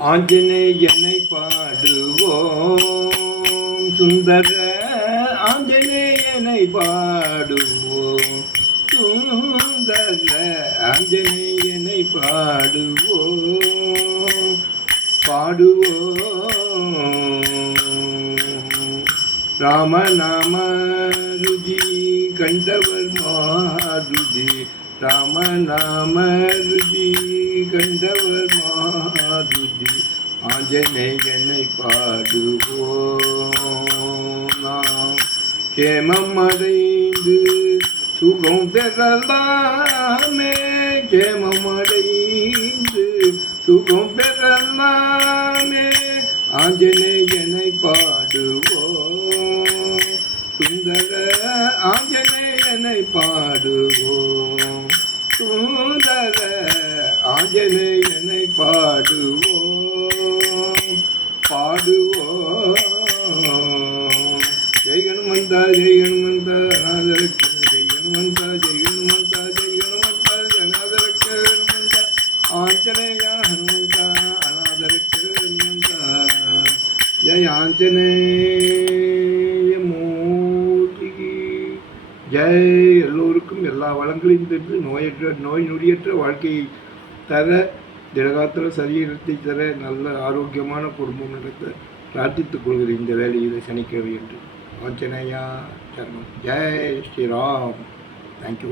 ஆஞ்சநேயனை பாடுவோம். சுந்தர ஆஞ்சநேயனை பாடுவோம். சுந்தர ஆஞ்சநேயனை பாடுவோம் பாடுவோம் ராமநாம ருதி கண்டவர் மாருதி ராமநாம ருதி ஆஞ்சநேயனை பாடுவோம் நாம் கேமம் அடைந்து சுகம் பெறலாமே. கேமம் அடைந்து சுகம் பெறலாமே. ஆஞ்சநேயனை பாடுவோம் சுந்தர ஆஞ்சநேயனை பாடுவோம் சுந்தர ஆஞ்சநேயனை பாடுவோம் ஜெய் ஹனுமந்தா ஜெய் ஹனுமந்தா அநாதரக்க ஜெய் ஹனுமந்தா ஜெய் ஹனுமந்தா ஜெய் ஹனுமந்தா ஜனாதரக்க ஹனுமந்தா ஆஞ்சநேய ஹனுமந்தா அநாதரக்க ஹனுமந்தா. ஜெய் ஆஞ்சநேய மூர்த்திக்கு ஜெய் எல்லோருக்கும் எல்லா வளங்களையும் தந்து நோயற்ற நோய் நொடியற்ற வாழ்க்கையை தர திடகாத்திர சரீரத்தை தர நல்ல ஆரோக்கியமான குடும்பம் நடத்த பிரார்த்தித்துக் கொள்கிறேன் இந்த வேலையில் சனிக்கிழமை என்று ஆஞ்சநேயா சரணம் ஜெய் ஸ்ரீராம் தேங்க்யூ